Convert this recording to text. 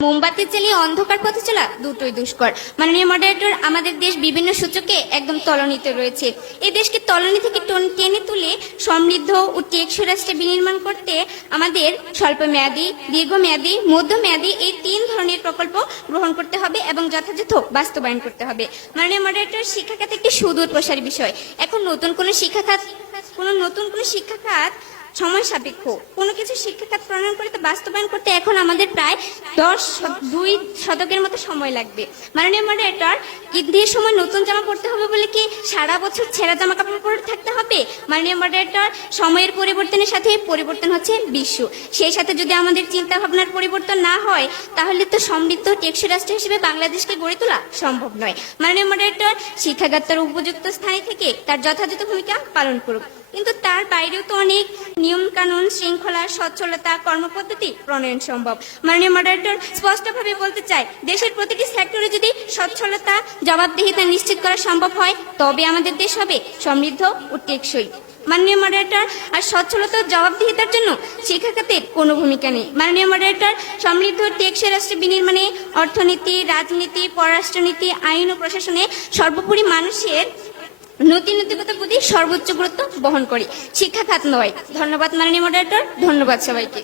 মোমবাতি চালিয়ে অন্ধকার পথে চলা দুটোই দুষ্কর। মাননীয় মডারেটর আমাদের দেশ বিভিন্ন সূচকে একদম তলানিতে রয়েছে। এই দেশকে তলানি থেকে টন- তুলে সমৃদ্ধ ও টেকসই রাষ্ট্রে বিনির্মাণ করতে আমাদের স্বল্প মেয়াদী দীর্ঘমেয়াদী, মধ্যমেয়াদী এই তিন ধরনের প্রকল্প গ্রহণ করতে হবে এবং যথাযথ বাস্তবায়ন করতে হবে। মাননীয় মডারেটর শিক্ষা খাত একটি সুদূর প্রসারী বিষয়। এখন নতুন কোনো শিক্ষা খাত, কোনো নতুন কোনো শিক্ষা খাত সময় সাপেক্ষ। কোনো কিছু শিক্ষাখাত প্রণয়ন করতে বাস্তবায়ন করতে এখন আমাদের প্রায় দশ দুই শতকের মতো সময় লাগবে। মাননীয় মডারেটর ঈদের সময় নতুন জামা পরতে হবে বলে কি সারা বছর ছেঁড়া জামা কাপড় পরে থাকতে হবে? মাননীয় মডারেটর সময়ের পরিবর্তনের সাথে পরিবর্তন হচ্ছে বিশ্ব। সেই সাথে যদি আমাদের চিন্তা ভাবনার পরিবর্তন না হয়, তাহলে তো সমৃদ্ধ টেকসই রাষ্ট্র হিসেবে বাংলাদেশকে গড়ে তোলা সম্ভব নয়। মাননীয় মডারেটর শিক্ষাগার উপযুক্ত স্থানে থেকে তার যথাযথ ভূমিকা পালন করুক। কিন্তু তার বাইরেও তো অনেক নিয়ম কানুন শৃঙ্খলা, সচ্ছলতা, কর্মপদ্ধতি প্রণয়ন সম্ভব। মাননীয় মডারেটর স্পষ্টভাবে বলতে চাই, দেশের প্রতিটি সেক্টরে যদি সচ্ছলতা, জবাবদিহিতা নিশ্চিত করা সম্ভব হয়, তবে আমাদের দেশ হবে সমৃদ্ধ ও টেকসই। মাননীয় মডারেটর আর সচ্ছলতা জবাবদিহিতার জন্য শিক্ষা খাতের কোনো ভূমিকা নেই। মাননীয় মডারেটর সমৃদ্ধ টেকসই রাষ্ট্র বিনির্মাণে অর্থনীতি, রাজনীতি, পররাষ্ট্রনীতি, আইন ও প্রশাসনে সর্বোপরি মানুষের নতুন প্রতি সর্বোচ্চ গুরুত্ব বহন করি। শিক্ষা খাত নয়। ধন্যবাদ মাননীয় মডারেটর ধন্যবাদ সবাইকে।